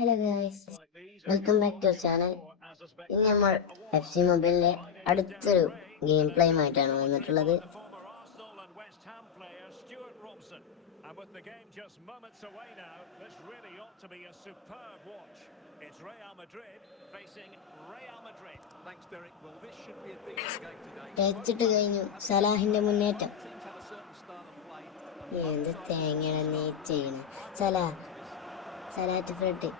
Hello guys, welcome back to channel. ഇന്ന് നമ്മൾ FC മൊബൈലിലെ അടുത്തൊരു ഗെയിം പ്ലേയുമായിട്ടാണ് വന്നിട്ടുള്ളത്. ടച്ചിട്ട് കഴിഞ്ഞു. സലാഹിന്റെ മുന്നേറ്റം. എന്ത് തേങ്ങയാണ് നീ ചെയ്യണം? സലാറ്റ് ഫ്രെഡ്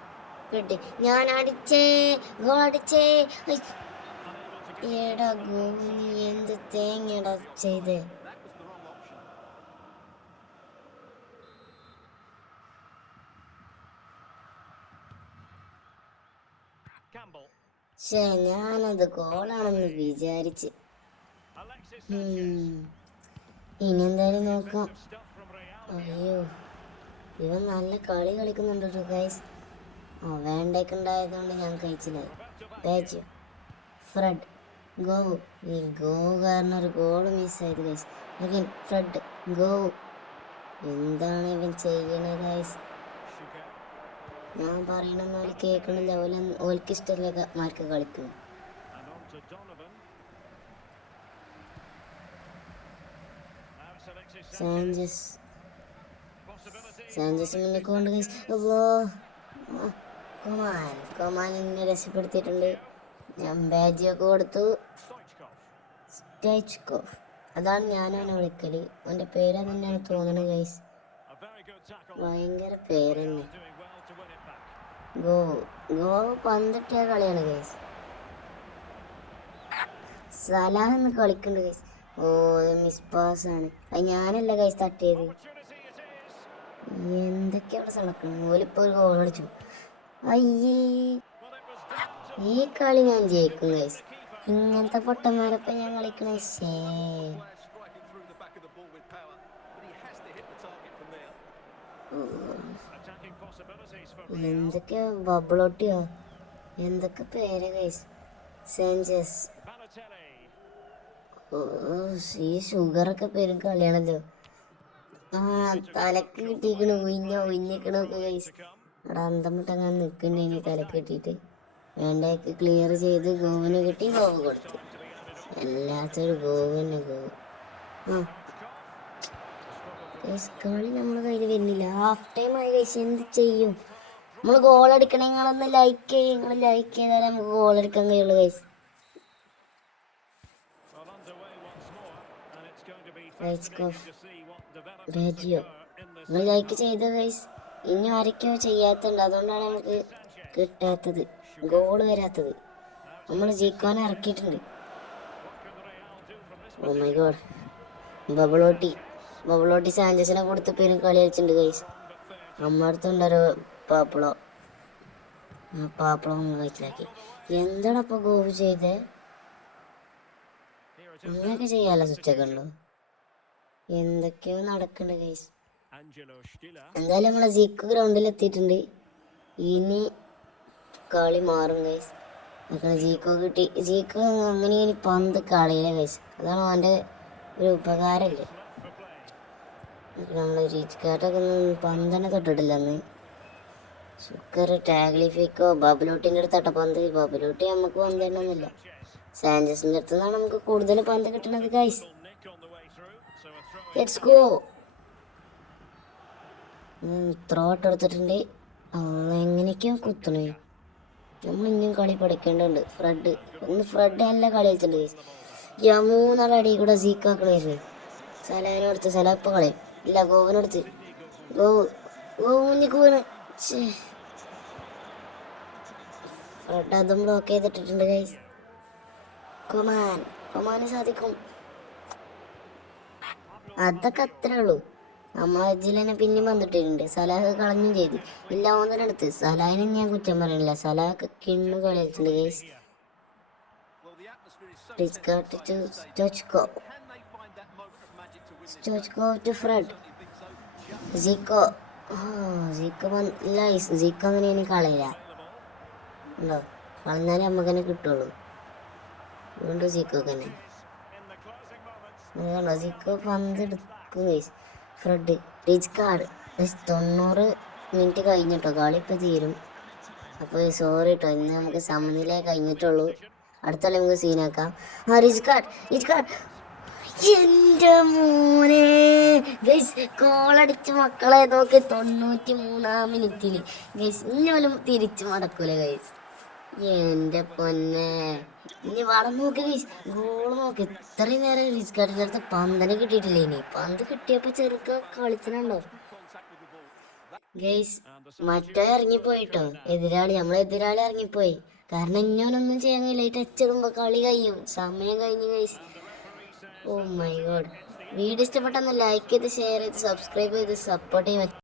ഞാൻ അടിച്ചേ, ഗോൾ അടിച്ചേ. എടാ ഗോലി, എന്ത് തേങ്ങടാ ചെയ്ത്? ഞാനത് ഗോളാണെന്ന് വിചാരിച്ച്. ഇനി എന്തായാലും നോക്കാം. അയ്യോ, ഇവൻ നല്ല കളി കളിക്കുന്നുണ്ട് കേട്ടോ ഗൈസ്. വേണ്ടേക്ക് ഉണ്ടായതുകൊണ്ട് ഞാൻ കഴിച്ചില്ല. ബാജ് ഫ്രെഡ് ഗോ. ഈ ഗോ കാരണം ഒരു ഗോള് മിസ്സായത് ഗൈസ്. Again Fred go. എന്താണ് ഇവൻ ചെയ്യണത് ഗൈസ്? ഞാൻ പറയണമെന്ന് ഓല് കേൾക്കണില്ല. ഓൽക്ക് ഇഷ്ടമില്ല മാർക്ക് കളിക്കണം. സാഞ്ചസ് മുന്നേക്ക് കൊണ്ട് ഗൈസ്. കൊമാനെ രക്ഷപ്പെടുത്തിയിട്ടുണ്ട്. ഞാൻ ബാജിയൊക്കെ കൊടുത്തു. സ്റ്റൈച്ച്കോഫ്, അതാണ് ഞാനവനെ വിളിക്കല്. അവൻ്റെ പേര് തന്നെയാണ് തോന്നുന്നത് ഗൈസ്. ഭയങ്കര പേര് തന്നെ. ഗോ പന്തിട്ടിയ കളിയാണ് ഗൈസ്. സലാഹ് എന്ന് കളിക്കുന്നുണ്ട് ഗൈസ്. മിസ് പാസ് ആണ്. അത് ഞാനല്ല ഗൈസ് തട്ടിയത്. എന്തൊക്കെയാ അവിടെ നടക്കണം? ഓലിപ്പോൾ ഒരു ഗോൾ അടിച്ചു. അയ്യേ, ഈ കളി ഞാൻ ജയിക്കും ഗൈസ്. ഇങ്ങനത്തെ പൊട്ടന്മാരൊപ്പം ഞാൻ കളിക്കണേ. എന്തൊക്കെയാ ബബിളൊട്ടിയോ, എന്തൊക്കെ പേര് ഗൈസ്. സാഞ്ചസ്. ഈ ഷുഗറൊക്കെ പേരും കളിയാണല്ലോ. തലക്ക് കിട്ടിക്കണ്. ഒഴിഞ്ഞിക്കണൊക്കെ ഗൈസ്. അവിടെ അന്തം വിട്ടങ്ങനെ നിൽക്കണ്ടേ ഇനി തലക്ക് കിട്ടിയിട്ട്. വേണ്ടേക്ക് ക്ലിയർ ചെയ്ത് ഗോവിന് കിട്ടി. ഗോവ് കൊടുത്തു. എല്ലാത്തൊരു ഗോവ് തന്നെ ഗോവ്. ഗൈസ്, കളി നമ്മളെ കയ്യിൽ വരുന്നില്ല. ഹാഫ് ടൈം ആയി ഗൈസ്. എന്ത് ചെയ്യും? നമ്മൾ ഗോൾ അടിക്കണേ. നിങ്ങളൊന്ന് ലൈക്ക് ചെയ്യും. നിങ്ങൾ ലൈക്ക് ചെയ്താലേ നമുക്ക് ഗോൾ അടിക്കാൻ കഴിയുള്ളൂ ഗൈസ്. നിങ്ങൾ ലൈക്ക് ചെയ്ത ഗൈസ്. ഇനി ആരൊക്കെയോ ചെയ്യാത്തുണ്ട്. അതുകൊണ്ടാണ് നമുക്ക് കിട്ടാത്തത്, ഗോൾ വരാത്തത്. നമ്മൾ ജിക്കോനെ ഇറക്കിയിട്ടുണ്ട്. ഓ മൈ ഗോഡ്. ബബിളോട്ടി സാഞ്ചസിനെ കൊടുത്ത് പേരും കളി കളിച്ചിട്ടുണ്ട് ഗൈസ്. നമ്മളടുത്തുണ്ടൊരു പാപ്പിളോ കഴിച്ചിലാക്കി. എന്താണ് അപ്പൊ ഗോവ് ചെയ്തേ? അങ്ങനെയൊക്കെ ചെയ്യാലോ സ്വിച്ചൊക്കെ ഉണ്ടോ? എന്തൊക്കെയോ നടക്കുന്നുണ്ട് ഗൈസ്. എന്തായാലും നമ്മളെ ജിക്ക് ഗ്രൗണ്ടിൽ എത്തിയിട്ടുണ്ട്. ഇനി കളി മാറും ഗൈസ്. ജീക്കോ കിട്ടി. ജീക്കോ അങ്ങനെ ഇനി പന്ത് കളിയില്ല ഗൈസ്. അതാണ് അവൻ്റെ ഒരു ഉപകാരമില്ലേ. നമ്മൾ റീച്ച്കാർട്ടൊക്കെ ഒന്നും പന്തന്നെ തൊട്ടിട്ടില്ല അന്ന്. സുക്കർ ടാഗ്ലിഫിക്കോ ബബിലോട്ടിൻ്റെ അടുത്തട്ട പന്ത്. ബബിലോട്ടി നമുക്ക് പന്ത് തന്നെയൊന്നുമില്ല. സാഞ്ചസിൻ്റെ അടുത്ത് നിന്നാണ് നമുക്ക് കൂടുതൽ പന്ത് കിട്ടുന്നത് ഗൈസ്. Let's go. ത്രോട്ട് എടുത്തിട്ടുണ്ട്. എങ്ങനെയൊക്കെയോ കുത്തണേ. നമ്മൾ ഇനിയും കളി പഠിക്കേണ്ടതുണ്ട്. ഫ്രെഡ് നല്ല കളി കളിച്ചിട്ടുണ്ട് ഗൈസ്. 3 അടി കൂടെ സീക്കാക്കണായിരുന്നു. സലാഹിനടുത്ത്. സലാ ഇപ്പം കളയും. ഇല്ല, ഗോവിനടുത്ത്. ഗോവിനിക്ക് വീണ്. ഫ്രെഡ് അതും ബ്ലോക്ക് ചെയ്തിട്ടിട്ടുണ്ട് ഗൈസ്. കൊമാന് സാധിക്കും. അതൊക്കെ അത്രേ ഉള്ളൂ. നമ്മളെ എജ്ജിൽ തന്നെ പിന്നെയും വന്നിട്ടുണ്ട്. സലാഹ് കളഞ്ഞും ചെയ്ത്. ഇല്ല, ഓന്നടുത്ത്. സലാഹിനെ ഞാൻ കുറ്റം പറയണില്ല. സലാഹൊക്കെ കിണ്ണു കളി കളിച്ചിട്ടുണ്ട് ഗൈസ്. സ്റ്റോച്കോ ടു ഫ്രെഡ്. ജിക്കോ അങ്ങനെ ഇനി കളയില്ല. ഉണ്ടോ? കളഞ്ഞാലേ നമുക്ക് തന്നെ കിട്ടുള്ളൂ. വീണ്ടും ജിക്കോ തന്നെ. ജിക്കോ പന്ത് എടുക്കും guys. Fred rich card. 90 minute കഴിഞ്ഞിട്ടോ. കളി ഇപ്പം തീരും. അപ്പോൾ സോറി കേട്ടോ, ഇന്ന് നമുക്ക് സമനിലയെ കഴിഞ്ഞിട്ടുള്ളൂ. അടുത്ത കളി നമുക്ക് സീനാക്കാം. റിച്ച് കാർഡ് എന്റെ മോനെ ഗൈസ് കോളടിച്ച് മക്കളെ നോക്കി 93-ാം മിനിറ്റിൽ ഗൈസ് ഇന്നോലും തിരിച്ചു മടക്കൂല ഗൈസ്. എന്റെ പൊന്നെ ഇനി വടം നോക്കി ഗൈസ്, ഗോള് നോക്കി. ഇത്രയും നേരം റിച്ച് കാർഡിൻ്റെ അടുത്ത് പന്തനെ കിട്ടിയിട്ടില്ല. ഇനി പന്ത് കിട്ടിയപ്പോൾ ചെറുക്ക കളിച്ചിട്ടുണ്ടോ ഗൈസ്. മറ്റേ ഇറങ്ങിപ്പോയിട്ടോ നമ്മളെ എതിരാളി ഇറങ്ങിപ്പോയി. കാരണം ഇന്നോനൊന്നും ചെയ്യാൻ കഴിയില്ല. ഈ ടച്ച് ഇടുമ്പോൾ കളി കഴിയും, സമയം കഴിഞ്ഞു guys. Oh my god. Video ഇഷ്ടപ്പെട്ടൊന്ന് ലൈക്ക് ചെയ്ത് ഷെയർ ചെയ്ത് സബ്സ്ക്രൈബ് ചെയ്ത് സപ്പോർട്ട് ചെയ്യാൻ